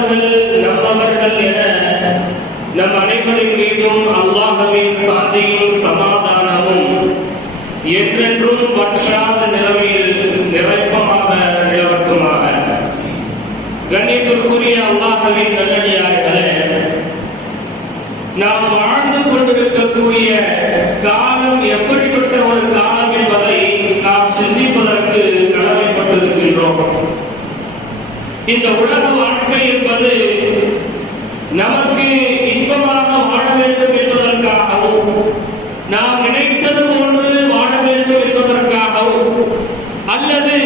நல்லவர்கள் நல்லவர்கள் என நம் அனைவரின் மீதும் அல்லாஹவின் சாந்தியும் சமாதானமும் என்றென்றும் வற்றாத நிலைமையில் நிறைப்பமாக நிலவட்டுமாக. கண்ணியத்திற்குரிய அல்லாஹவின் நல்லடியார்களே நாம் வாழ்ந்து கொண்டிருக்கக்கூடிய காலம் எப்படிப்பட்ட ஒரு காலம் என்பதை நாம் சிந்திப்பதற்கு கடமைப்பட்டிருக்கின்றோம். இந்த உலக வாழ்க்கை வாழ்க்கை என்பது நமக்கு இன்பமாக வாழ வேண்டும் என்பதற்காகவும் நாம் நினைத்தது போன்று வாழ வேண்டும் என்பதற்காகவும் அல்லது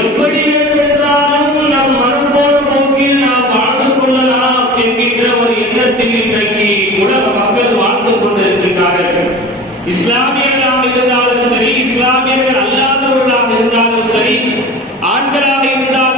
எப்படி வேண்டுமென்றாலும் நம் மறுபோன போக்கில் நாம் வாழ்ந்து கொள்ளலாம் என்கின்ற ஒரு எண்ணத்தில் இன்றைக்கு உலக மக்கள் வாழ்ந்து கொண்டிருக்கின்றார்கள். இஸ்லாமியர்களாக இருந்தாலும் சரி இஸ்லாமியர்கள் அல்லாதவர்களாக இருந்தாலும் சரி ஆண்களாக இருந்தாலும்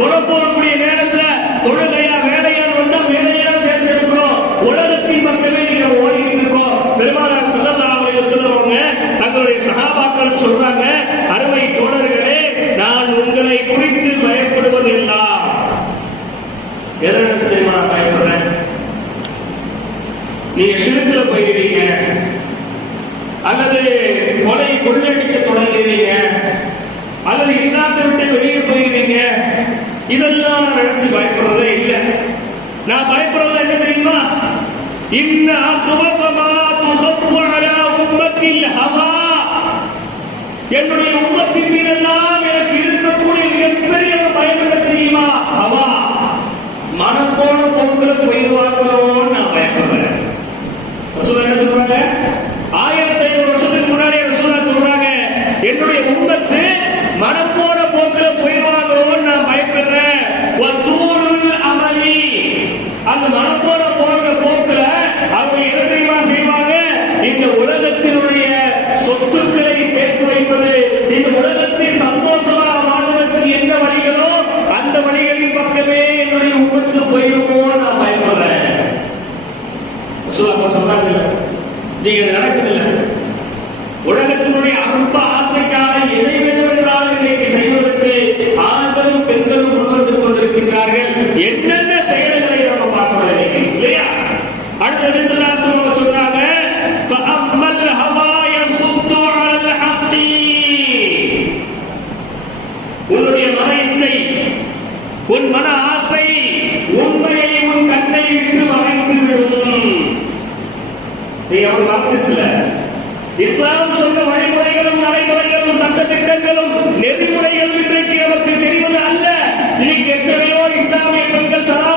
தொலை போகக்கூடிய நேரத்தில் தொழிலை إن أصبط ما تصب على أمة الهوى. என்னுடைய உம்மத்தின் மீதெல்லாம் எனக்கு இருக்கக்கூடிய மிகப்பெரிய பயம் என்ன தெரியுமா அவா மனப்போன பொருட்களை பயிர்வார்களோன்னு நான் பயப்படுறேன். சொல்லுங்க உன் மன ஆசை உண்மையை உன் கண்ணை விட்டு மறைத்து விடும். நீ அவன் வாசிச்சல இஸ்லாம் சொன்ன வழிமுறைகளும் நடைமுறைகளும் சட்ட திட்டங்களும் நெறிமுறைகளும் இன்றைக்கு நமக்கு தெரிவது அல்ல. இன்னைக்கு எத்தனையோ இஸ்லாமிய பெண்கள் தரா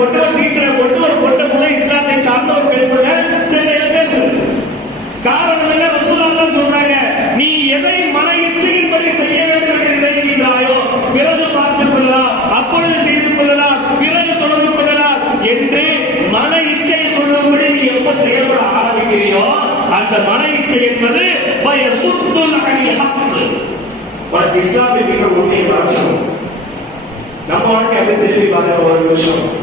போட்டு ஒரு டீஷர்ட் போட்டு இஸ்லாத்தை சார்ந்த ஒரு பெண் கூட சென்னையில காரணம் என்ன ரசூலா தான் நீ எதை மன இச்சையின்படி செய்ய வேண்டும் என்று நினைக்கின்றாயோ பிறகு பார்த்துக் கொள்ளலாம் அப்பொழுது செய்து கொள்ளலாம் பிறகு தொடர்பு கொள்ளலாம் என்று மன இச்சை சொல்லும்படி நீ எப்ப செயல்பட ஆரம்பிக்கிறியோ அந்த மன இச்சை என்பது உனக்கு இஸ்லாமிய உண்மையை மறைச்சணும் நம்ம வாழ்க்கை அப்படி திரும்பி பார்க்கிற ஒரு விஷயம்.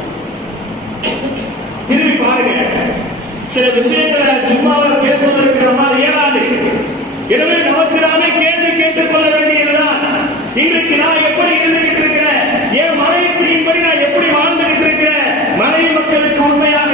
விஷயங்களை சும்மாவை பேசுவதற்கு நம்மால் இயலாது. எனவே நமக்கு நாமே கேள்வி கேட்டுக் கொள்ள வேண்டியதுதான். இன்றைக்கு நான் எப்படி இருந்துகிட்டு இருக்கிறேன்? என் மலையீச்சியின்படி நான் எப்படி வாழ்ந்துகிட்டு இருக்கிறேன்? மலை மக்களுக்கு உண்மையாக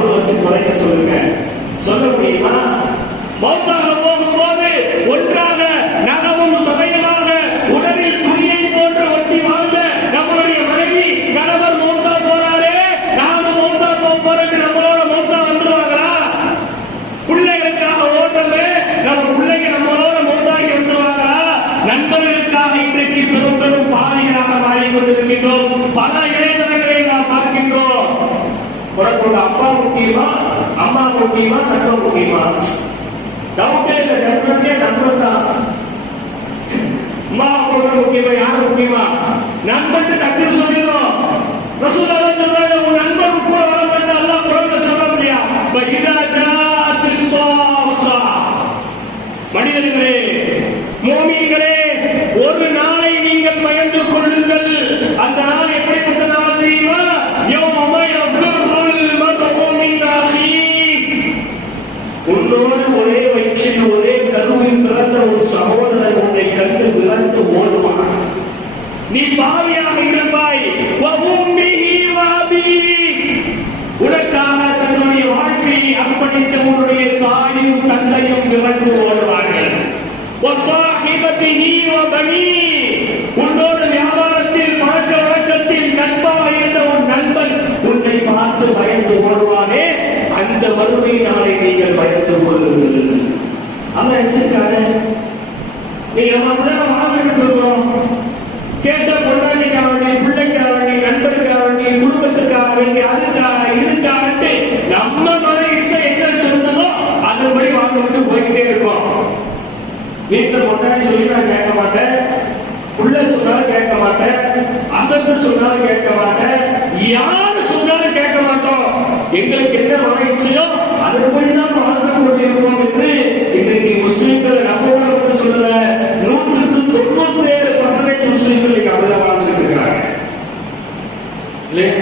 ஐயாயிரம் வச்சு குறைக்க சொல்லுங்க. சொல்ல முடியுமா மௌத்தாக போகும்போது ஒன்றாக நகமும் சதயமாக உடலில் துணியை போன்ற ஒட்டி வாழ்ந்த நம்மளுடைய மனைவி கணவர் மௌத்தா போறாரே. நானும் மௌத்தா போக நம்மளோட மௌத்தா வந்துருவாங்களா பிள்ளைகளுக்காக ஓட்டமே நம்ம பிள்ளைங்க நம்மளோட மௌத்தாகி வந்துருவாங்களா நண்பர்களுக்காக இன்றைக்கு பெரும் பெரும் பாதிகளாக மாறிக் கொண்டிருக்கின்றோம். பல இளைஞர்களை நாம் பார்க்கின்றோம். உனக்கு அப்பா முக்கியமா அம்மா முக்கியமா நண்பன் முக்கியமா? டவுட்டே இல்லை டெஃபினட்லி நண்பன் தான். அம்மா அப்பா முக்கியமா யார் முக்கியமா? நண்பன் டக்குன்னு சொல்லிடுறோம். ரசூலுல்லாஹி சொல்றாங்க உன் நண்பன் கூட வர வேண்டாம் சொல்ல முடியா? மனிதர்களே மோமியங்களே ஒரு நாளை நீங்கள் பயந்து கொள்ளுங்கள் அந்த நாள் எப்படிப்பட்ட நாள் தெரியுமா யௌம யஃபிருல் மர்உ மின் அஹீஹ் உன்னோடு ஒரே வயிற்றில் ஒரே கருவில் பிறந்த ஒரு சகோதரன் உன்னை கண்டு விரண்டு ஓடுவான் நீ பாவியாக இருப்பாய் வ உம்மிஹி வ அபீஹி. உனக்காக தன்னுடைய வாழ்க்கையை அர்ப்பணித்த உன்னுடைய தாயும் தந்தையும் ஓடுவார்கள் உன்னோட வியாபாரத்தில் பழக்க வழக்கத்தில் நண்பாக இருந்த உன் நண்பன் உன்னை பார்த்து பயந்து ஓடுவானே? அந்த வறுமை நாளை நீங்கள் பயந்து கொள்ளுங்கள் அவன் நீங்க நம்ம வாழ்ந்துட்டு இருக்கிறோம் கேட்ட பொண்டாட்டிக்காக வேண்டி பிள்ளைக்காக வேண்டி நண்பருக்காக வேண்டி குடும்பத்துக்காக வேண்டி அதுக்காக இதுக்காகட்டு நம்ம மன இஷ்டம் என்ன சொன்னதோ அதுபடி வாழ்ந்துட்டு போய்கிட்டே இருக்கோம் வீட்டுல கொண்டாடி சொல்லி நான் கேட்க மாட்டேன். உள்ள சொன்னாலும் கேட்க மாட்டேன். அசத்து சொன்னாலும் கேட்க மாட்டேன். யாரு சொன்னாலும் கேட்க மாட்டோம். எங்களுக்கு என்ன மகிழ்ச்சியோ போய் தான் வாழ்ந்து கொண்டிருப்போம் என்று இன்றைக்கு முஸ்லீம்கள் நம்மோட சொல்ல நூற்றுக்கு தொண்ணூத்தி ஏழு பர்சன்டேஜ் முஸ்லீம்கள் இன்னைக்கு அப்படிதான் வாழ்ந்துட்டு இருக்கிறாங்க. இல்லையா?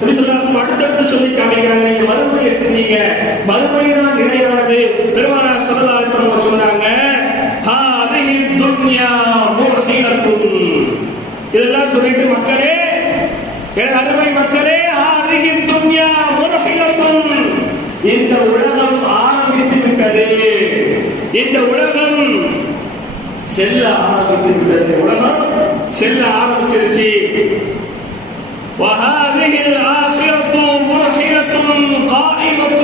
நபி அடுத்தடுத்து சொல்லி காமிக்கிறாங்க. நீங்க மறுமையை சிந்திங்க. மறுமை தான் நிலையானது பெருமானார் சொல்லலாம் இதெல்லாம் சொல்லிட்டு மக்களே என் அருமை மக்களே ஹாதிஹி துன்யா முஹினத்துன் இந்த உலகம் ஆரம்பித்து விட்டது இந்த உலகம் செல்ல ஆரம்பித்து விட்டது உலகம் செல்ல ஆரம்பிச்சிருச்சு وهذه الآخرة مرحلة قائمة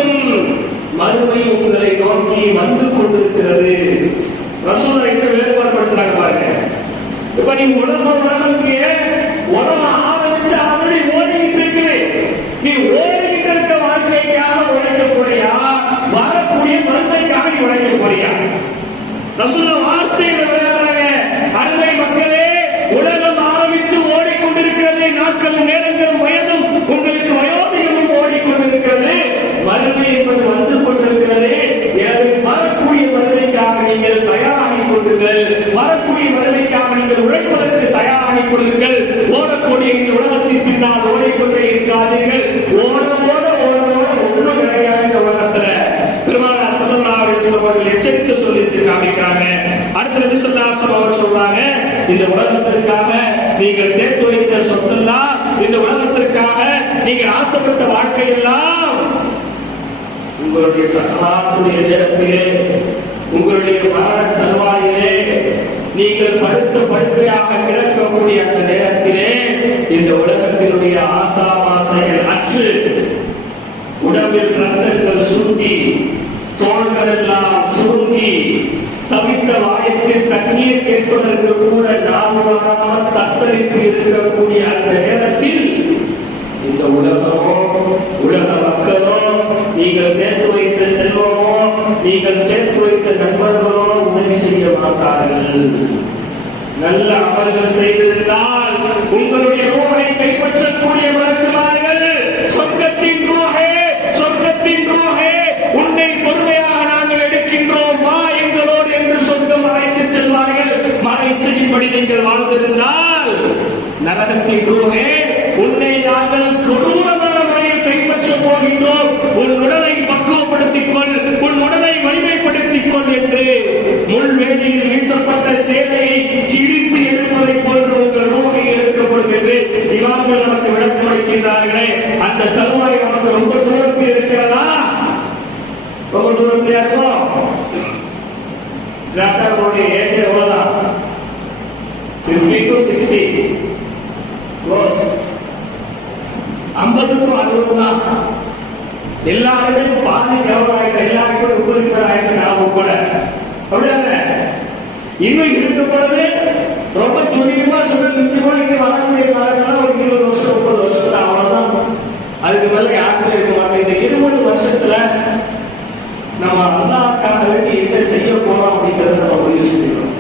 மறுமை உங்களை நோக்கி வந்து கொண்டிருக்கிறது ரசூலை எங்க வேறுபாடுபடுத்துறாங்க பாருங்க இப்ப நீ உலகம் உலகத்திய உலகம் ஆரம்பிச்சு ஆல்ரெடி ஓடிக்கிட்டு இருக்குது. நீ ஓடிக்கிட்டு இருக்க வாழ்க்கைக்காக உழைக்க போறியா? வரக்கூடிய மருந்தைக்காக நீ உழைக்க போறியா? ரசூல வார்த்தையில விளையாடுறாங்க அன்பை மக்களே உலகம் ஆரம்பித்து ஓடிக்கொண்டிருக்கிறது. நாட்களும் நேரங்களும் வயதும் உங்களுக்கு வயோதிகமும் ஓடிக்கொண்டிருக்கிறது. மறுமை என்பது வந்து கொண்டிருக்கிறது. சொல்லிட்டு அடுத்த நிமிஷம் அவர் சொல்றாங்க? இந்த உலகத்திற்காக நீங்கள் சேர்த்து வைத்த சொத்தெல்லாம் இந்த உலகத்திற்காக நீங்கள் ஆசைப்பட்ட வாழ்க்கை எல்லாம் உங்களுடைய சக்கராத்துடைய நேரத்திலே உங்களுடைய மரண தருவாயிலே நீங்கள் படுத்த படுக்கையாக கிடக்கக்கூடிய அந்த நேரத்திலே இந்த உலகத்தினுடைய ஆசாவாசைகள் அற்று உடம்பில் ரத்தங்கள் சுருங்கி தோள்கள் சுருங்கி தவித்த வாயத்தில் தண்ணீர் கேட்பதற்கு கூட நாம் வராமல் தத்தளித்து இருக்கக்கூடிய அந்த நேரத்தில் இந்த உலகமோ உலக மக்களோ நீங்கள் சேர்த்து வைத்த செல்வமோ நீங்கள் சேர்த்து வைத்த நண்பர்களோ உதவி செய்ய மாட்டார்கள். நல்ல அமல்கள் செய்திருந்தால் உங்களுடைய ரூஹை கைப்பற்றக்கூடிய மறக்குமார்கள் போகின்றோமே உன்னை நாங்கள் கொடூரமான முறையில் கைப்பற்றப் போகின்றோம். உன் உடலை பக்குவப்படுத்திக் கொள் உன் உடலை வலிமைப்படுத்திக் கொள் என்று முள்வேலியில் வீசப்பட்ட சேவையை கிழித்து எடுப்பதை போன்ற உங்கள் ரூபாய் எடுக்கப்படும் என்று இமாம்கள் நமக்கு விளக்கம் அளிக்கின்றார்களே அந்த தருவாய் நமக்கு ரொம்ப தூரத்தில் இருக்கிறதா? ரொம்ப தூரத்தில் இருக்கோம் எல்லாருமே பாதி கவர்மெண்ட் எல்லாருக்கும் முப்பது ஆயிடுச்சு நாம கூட. அப்படிதானே இன்னும் இருக்க போறது ரொம்ப துணியமா சொல்ல நிச்சயமா இங்க வரக்கூடிய காலங்கள்லாம் ஒரு இருபது வருஷம் முப்பது வருஷத்துல தான் அவ்வளவுதான். அதுக்கு மேல யாருமே இருக்க மாட்டேன் இந்த இருபது வருஷத்துல நம்ம அல்லாக்காக வேண்டி என்ன செய்ய போறோம் அப்படிங்கறத நம்ம முடிவு செய்யணும்.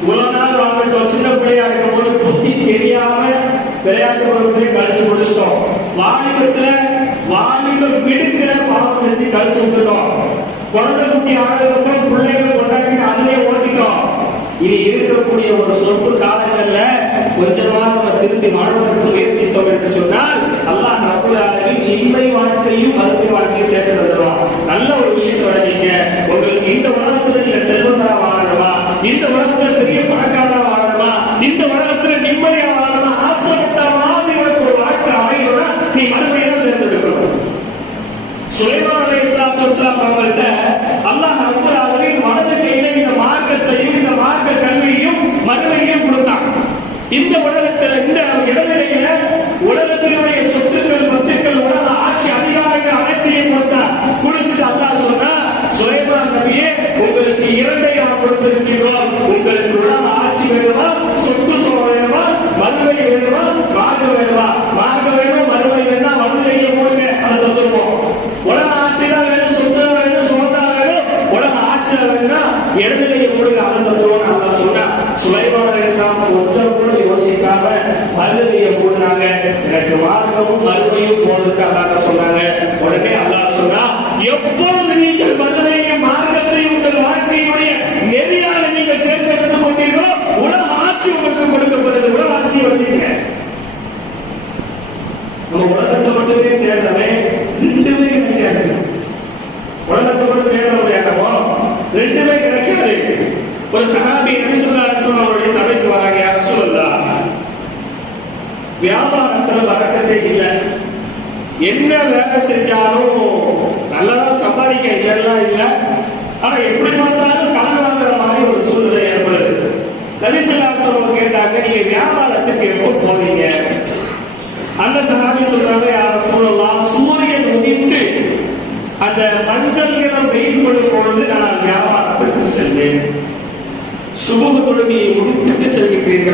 இவ்வளவு நாள் வாழ்ந்துட்டோம் சின்ன பிள்ளையா இருக்கும் போது புத்தி தெரியாம விளையாட்டு பருவத்திலே கழிச்சு முடிச்சிட்டோம். வாலிபத்துல வாலிப மிடுக்கிற பாவம் செஞ்சு கழிச்சு விட்டுட்டோம். குழந்தை குட்டி ஆனதுக்கப்புறம் பிள்ளைகளை கொண்டாடி அதிலே ஓட்டிட்டோம் இனி இருக்கக்கூடிய ஒரு சொற்பு காலங்கள்ல கொஞ்சமா நம்ம திரும்பி வாழ்வதற்கு முயற்சித்தோம் என்று சொன்னால் அல்லாஹ் ரபுல் இன்மை வாழ்க்கையும் மறுமை வாழ்க்கையும் சேர்த்து தருவான். நல்ல ஒரு விஷயத்தோட நீங்க உங்களுக்கு இந்த உலகத்துல நீங்க செல்வந்தா வாழணுமா? இந்த உலகத்துல பெரிய பணக்காரனா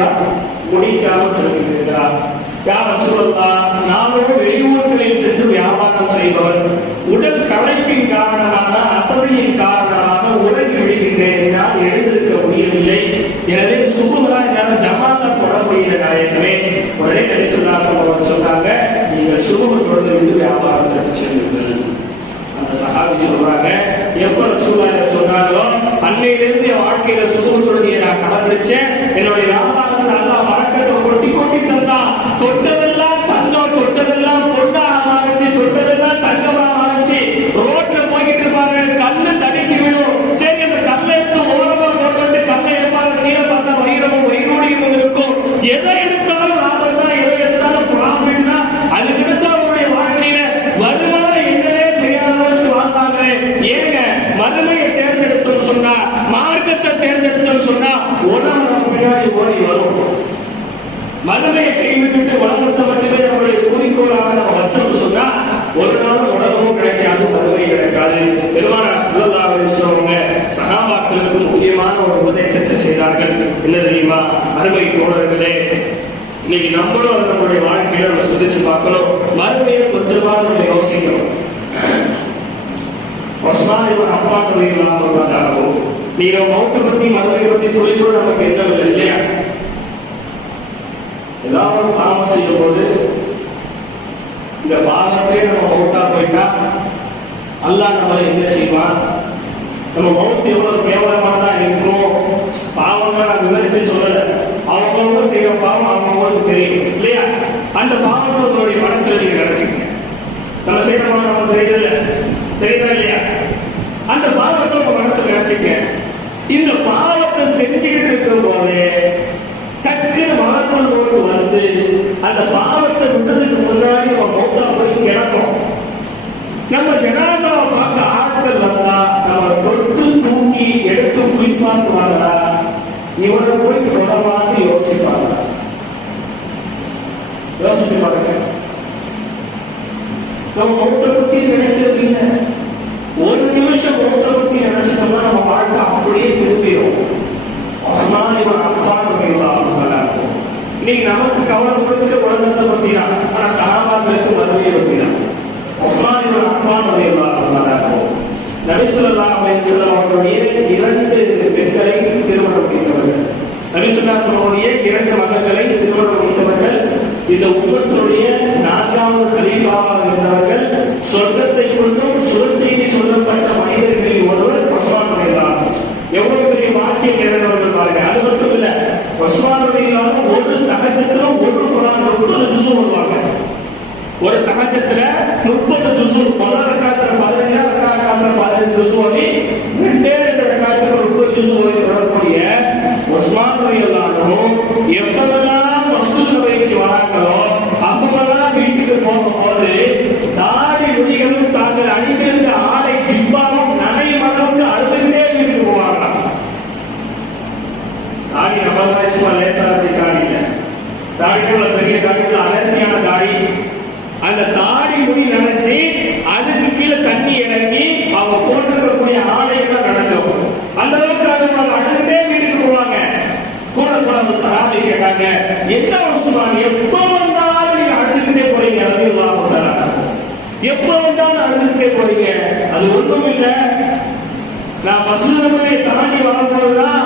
செல்கிறீர்களா முடிக்காமல் செல்கிறீர்களா யார் சொல்லலா நானும் வெளியூர்களில் சென்று வியாபாரம் செய்பவர். உடல் களைப்பின் காரணமாக அசதியின் காரணமாக உறங்கி விடுகின்றேன் என்னால் எழுந்திருக்க முடியவில்லை. எனவே சுபுகளா என்னால் ஜமாத்த தொட முடியல நாயகமே உடனே கரிசுல்லாசம் அவர் சொன்னாங்க நீங்கள் தொடர்ந்து தொழுது வியாபாரத்திற்கு செல்லுங்கள். அந்த சகாபி சொல்றாங்க எப்ப ரசூலுல்லாஹி சொன்னாங்களோ அன்னையிலிருந்து என் வாழ்க்கையில சுகம் தொழுதியை நான் கலந்துச்சேன் என்னுடைய வியாபாரம் தொட்டதெல்லாம் கல்லு எடுப்பாங்க கீழே பார்த்தா இருக்கும். எதை எடுத்தாலும் எதை எடுத்தாலும் வருமானம் ஏங்க மறுமையை தேர்ந்தெடுத்தோம் சொன்னா மார்க்கத்தை தேர்ந்தெடுத்தோம் சொன்னா உலகம் நம்ம பின்னாடி ஓடி வரும் மதுமையை கைவிட்டுட்டு உலகத்தை மட்டுமே நம்மளுடைய குறிக்கோளாக நம்ம வச்சோம்னு சொன்னா ஒரு நாளும் உலகமும் கிடைக்காது மதுமை கிடைக்காது. பெருமானார் சுல்லா அவங்க சகாபாக்களுக்கு முக்கியமான ஒரு உபதேசத்தை செய்தார்கள். என்ன தெரியுமா? அருமை தோழர்களே இன்னைக்கு நம்மளும் அதை நம்மளுடைய வாழ்க்கையில நம்ம சிந்திச்சு பார்க்கணும். மறுமையை பத்திரமா நம்ம யோசிக்கணும். ஒஸ்மான் இவன் அப்பா தொழிலாக வந்தாலும் நீங்க மௌத்த பத்தி மதுரை பத்தி தொழில் கூட நமக்கு என்ன இல்லை இல்லையா? எல்லாரும் பாவம் செய்யும் போது இந்த பாவத்திலே நம்ம மௌத்தா போயிட்டா அல்லாஹ் நம்மளை என்ன செய்வான்? நம்ம மௌத்து எவ்வளவு கேவலமானதா இருக்கும் பாவங்கள் நான் விவரித்து சொல்லல. அவங்கவுங்க செய்யற பாவம் அவங்கவுங்களுக்கு தெரியும் இல்லையா? அந்த பாவம் உங்களுடைய மனசுல நீங்க நினைச்சுக்கங்க. நம்ம செய்யற பாவம் நமக்கு தெரியல தெரியுதா இல்லையா? அந்த பாவத்தை உங்க மனசுல நினைச்சுக்க இந்த பாவத்தை செஞ்சுக்கிட்டு வந்து அந்த பாவத்தை விட்டதுக்கு முன்னாடி நம்ம மௌத்தா போய் கிடக்கும் நம்ம ஜனாசாவை பார்க்க ஆட்கள் வந்தா நம்ம தொட்டு தூக்கி எடுத்து குளிப்பாக்குவாங்களா இவரை போய் தொடர்பாக யோசிப்பாங்க. யோசிச்சு பாருங்க. நம்ம மௌத்த பத்தி நினைக்கிறது இல்லை ஒரு நிமிஷம் மௌத்த பத்தி நினைச்சிட்டோம்னா நம்ம வாழ்க்கை அப்படியே திரும்பிடும் உஸ்மான் இவன் அப்பான் இருக்கும் இன்னைக்கு நமக்கு கவனம் கொடுக்க உலகத்தை பத்தினா ஆனா சகாபாக்களுக்கு மறுமையை பத்தினா தான் உஸ்மான் இவன் அப்பான் இருக்கும் நபிசுல்லா அவர்களுடைய இரண்டு பெண்களை திருமணம் முடித்தவர்கள். நபிசுல்லா இரண்டு மகன்களை திருமணம் முடித்தவர்கள். இந்த உலகத்துடைய நான்காவது சலீபாவாக இருந்தவர்கள் சொர்க்கத்தை கொண்டும் சுழற்சியை சொல்லப்பட்ட மனிதர்களில் ஒருவர் உஸ்மான் ரலியல்லாஹு எவ்வளவு பெரிய வாக்கியம் நிறைந்தவர்கள் பாருங்க. அது மட்டும் இல்லை உஸ்மான் ரலியல்லாஹு ஒரு தகஜத்திலும் ஒரு குரான் முப்பது ஜுசு வருவாங்க ஒரு தகஜத்துல முப்பது ஜுசு முதல் ரக்காத்துல பதினஞ்சு ரக்காத்துல பதினஞ்சு ஜுசு ஓடி ரெண்டே ரெண்டு ரக்காத்துல முப்பது ஜுசு ஓடி தாடி நம்ம சும்மா லேசான தாடி இல்லை பெரிய தாடிக்குள்ள அடர்த்தியான தாடி அந்த தாடி முடி நினைச்சு அதுக்கு கீழே தண்ணி இறங்கி அவங்க போட்டிருக்கக்கூடிய ஆடைகளை நினைச்சோம் அந்த அளவுக்கு அவங்க அழுதுகிட்டே வீட்டுக்கு போவாங்க. கூட போன சகாபி கேட்டாங்க என்ன உஸ்மான் எப்போ வந்தாலும் நீங்க அழுதுகிட்டே போறீங்க? அது இல்லாம எப்போ வந்தாலும் அழுதுகிட்டே போறீங்க? அது ஒன்றும் இல்லை. நான் மசூதமனை தாண்டி வரும்போதுதான்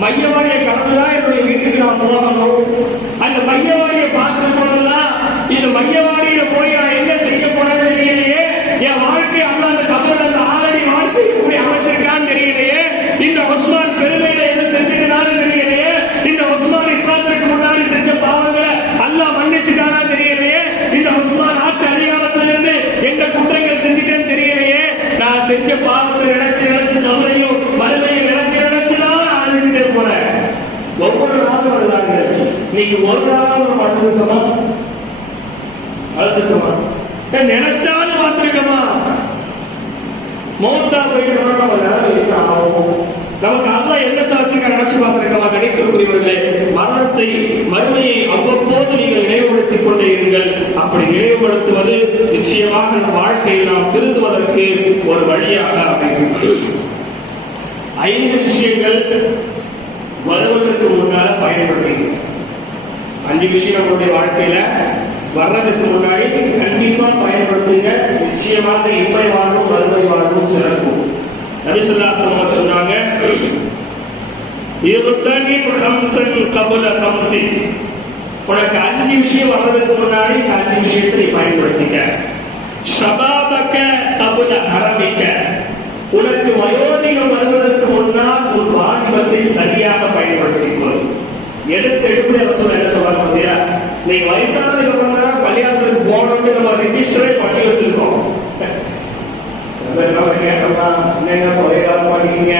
மையவாடியை கடந்துதான் என்னுடைய வீட்டுக்கு நான் போகணும். அந்த மையவாடியை பார்க்கும் போதெல்லாம் இந்த மையவாடியில போய் நான் என்ன செய்ய போறேன்னு தெரியலையே. என் வாழ்க்கை அல்ல அந்த தமிழ் அந்த ஆளடி வாழ்க்கை எப்படி அமைச்சிருக்கான்னு தெரியலையே. இந்த உஸ்மான் பெருமையில என்ன செஞ்சுக்கிறான்னு தெரியலையே. இந்த உஸ்மான் இஸ்லாத்திற்கு முன்னாடி செஞ்ச பாவங்களை அல்லாஹ் மன்னிச்சுட்டானா தெரியலையே. இந்த உஸ்மான் ஆட்சி அதிகாரத்திலிருந்து எந்த குற்றங்கள் செஞ்சுட்டேன்னு தெரியலையே. நான் செஞ்ச பாவத்தை நினைச்சு நினைச்சு நம்மளையும் மறுமையும் நினைச்சு நினைச்சுதான் அழுதுகிட்டே போறேன் ஒவ்வொரு நாளும் வருவாங்க நீங்க ஒரு நாளாவது பார்த்துருக்கோமா அழுதுக்கமா நினைச்சாலும் பார்த்துருக்கோமா மௌத்தா போயிட்டு நம்ம நேரம் என்ன ஆகும்? நமக்கு அல்லா எந்த தாட்சியை நினைச்சு பார்த்திருக்கமா கணித்திருக்கிறீர்களே மரணத்தை மறுமையை அவ்வப்போது நீங்கள் நினைவுபடுத்திக் கொண்டே இருங்கள். அப்படி நினைவுபடுத்துவது நிச்சயமாக நம் வாழ்க்கையை நாம் திருந்துவதற்கு ஒரு வழியாக அமையும். ஐந்து விஷயங்கள் வருவதற்கு முன்னால் பயன்படுத்துகிறோம் அஞ்சு விஷயம் நம்மளுடைய வாழ்க்கையில வர்றதுக்கு முன்னாடி கண்டிப்பா பயன்படுத்துங்க. நிச்சயமாக இன்மை வாழ்வும் வறுமை வாழ்வும் சிறக்கும். நபிசுல்லாசம் சொன்னாங்க கபுல உனக்கு அஞ்சு விஷயம் வர்றதுக்கு முன்னாடி இந்த அஞ்சு விஷயத்தை பயன்படுத்திக்க. சபாபக்க கபுல ஹரமிக்க. உனக்கு வயோதிகம் வருவதற்கு முன்னால் உன் வாலிபத்தை சரியாக பயன்படுத்திக் கொள்ளும் எடுத்து எடுப்படி அரசு என்ன சொல்றாங்க பாத்தியா நீங்க வயசானதுக்கு அப்புறம் தான் பள்ளியாசலுக்கு போகணும்னு நம்ம ரிஜிஸ்டரே பண்ணி வச்சிருக்கோம். நம்ம கேட்டோம்னா என்னங்க குறையா பண்ணீங்க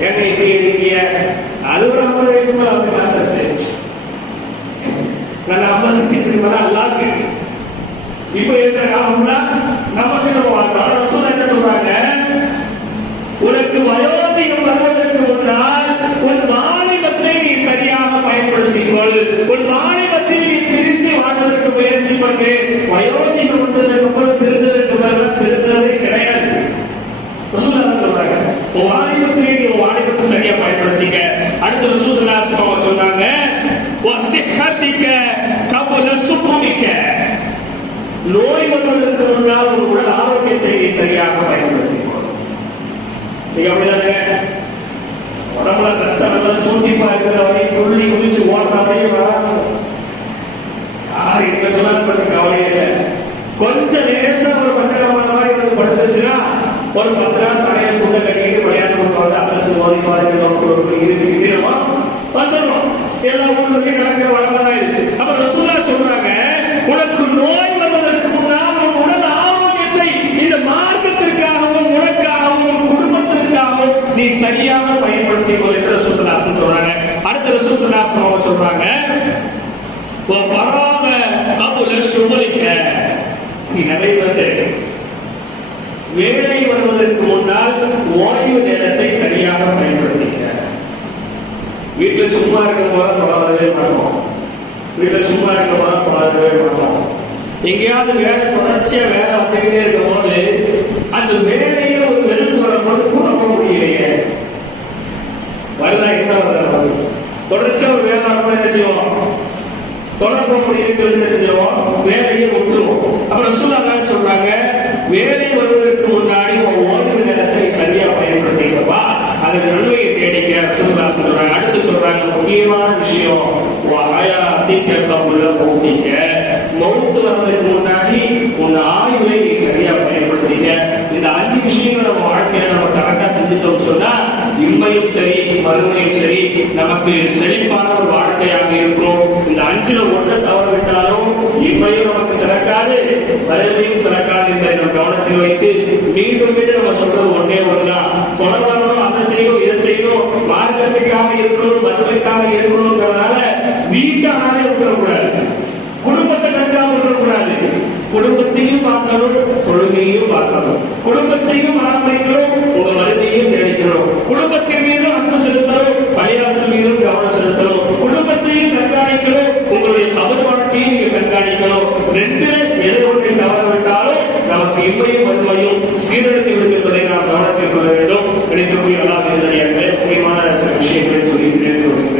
ஏங்க இப்படி இருக்கீங்க? அது ஒரு ஐம்பது வயசு மேல அவங்க காசு இருக்கு நான் ஐம்பது வயசுக்கு மேல அல்லாக்கு இப்ப இருக்கிற காலம்னா நமக்கு நம்ம வாழ்க்கை. என்ன சொல்றாங்க? உனக்கு வயோ பயன்படுத்திக் கொள் உன் வாலிபத்தில் நீ திருந்தி வாழ்வதற்கு முயற்சி பண்ணு வயோதிகம் வந்ததற்கு அப்புறம் திருந்ததற்கு பிறகு திருந்ததே கிடையாது ரசூல் என்ன சொல்றாங்க உன் வாலிபத்திலே நீ உன் வாலிபத்தை சரியா பயன்படுத்திக்க அடுத்த ரசூல் அவங்க சொன்னாங்க வசிஹத்திக்க கபல சுக்குமிக்க நோய் வருவதற்கு முன்னால் உன் உடல் ஆரோக்கியத்தை நீ சரியாக பயன்படுத்திக் கொள் நீங்க அப்படிதானே உடம்புல ரத்தம் நல்லா சூட்டிப்பா இருக்கிற வரையும் துள்ளி குதிச்சு ஓடுற வரையும் வராது யாரு எங்க சொன்னாலும் பத்தி கவலை இல்லை கொஞ்சம் லேசா ஒரு பத்திரமான மாதிரி வந்து படுத்துச்சுன்னா ஒரு பத்து நாள் தலையில துண்டை கட்டிக்கிட்டு பிரயாசம் பண்ணுவாங்க அசத்து மோதி பாருங்க இருக்கு வீரமா வந்துடும் எல்லா ஊர்லயும் நடக்கிற வழக்கம் இருக்கு அப்ப ரசூலா சொல்றாங்க உனக்கு நோய் வருவதற்கு முன்னால் உன் உடல் ஆரோக்கியத்தை இந்த மார்க்கத்திற்காகவும் உனக்காகவும் உன் குடும்பத்திற்காகவும் நீ சரியாக பயன்படுத்திக் கொள் என்று சொல்றாங்க. வராம கபுல அவங்க சுமலிக்க நிறைய பேர் வேலை வருவதற்கு முன்னால் ஓய்வு நேரத்தை சரியாக பயன்படுத்திக்க. வீட்டுல சும்மா இருக்கிற போல தொடரவே மாட்டோம் வீட்டுல சும்மா இருக்கிற போல தொடரவே மாட்டோம் எங்கேயாவது வேலை தொடர்ச்சியா வேலை வந்துகிட்டே இருக்கும் போது அந்த வேலையில ஒரு வெறுப்பு வரும்போது தொடர முடியலையே. வருதா என்ன வருதா தொடர்ச்சியா ஒரு வேலை வரும்போது என்ன செய்வோம் தொடர்பு முடியுங்கிறது என்ன செஞ்சோம் வேலையை விட்டுருவோம். அப்புறம் சூழலான்னு சொல்றாங்க வேலை வருவதற்கு முன்னாடி உன் ஓய்வு நேரத்தை சரியா பயன்படுத்திக்கப்பா. அதுக்கு நன்மையை தேடிக்க ரசூலா சொல்றாங்க. அடுத்து சொல்றாங்க முக்கியமான விஷயம் உன் ஆயா தீக்க உள்ள மௌத்திக்க. மௌத்து வர்றதுக்கு முன்னாடி உன் ஆய்வை நீ சரியா பயன்படுத்திக்க. இந்த அஞ்சு விஷயங்கள் நம்ம வாழ்க்கையில நம்ம கரெக்டா செஞ்சுட்டோம் சொன்னா இம்மையும் சரி மறுமையும் சரி நமக்கு செழிப்பான ஒரு இம்மையும் நமக்கு சிறக்காது மறுமையும் சிறக்காது என்பதை நம் கவனத்தில் வைத்து மீண்டும் மீண்டும் நம்ம சொல்றது ஒன்றே ஒன்றுதான் தொடர்பானோம் அதை செய்யணும் இதை செய்யணும் மார்க்கத்துக்காக இருக்கணும் மதுமைக்காக இருக்கணும்ங்கிறதுனால வீட்டானாலே இருக்கக்கூடாது. குடும்பத்தை நன்றாக விட்டுறக்கூடாது குடும்பத்தையும் பார்க்கணும் தொழுகையும் பார்க்கணும். குடும்பத்தையும் ஆரம்பிக்கிறோம் உங்க மருந்தையும் நினைக்கிறோம் குடும்பத்தின் மீதும் அன்பு செலுத்தணும் பணியாசம் மீதும் கவனம் செலுத்தணும் குடும்பத்தையும் கண்காணிக்கிறோம் உங்களுடைய எப்படி தவறவிட்டாலும் நமக்கு இன்மையும் வன்மையும் சீரழித்து விடும் என்பதை நாம் கவனத்தில் கொள்ள வேண்டும். நினைக்கக்கூடிய அல்லாத முக்கியமான சில விஷயங்களை சொல்லியிருக்கிறேன்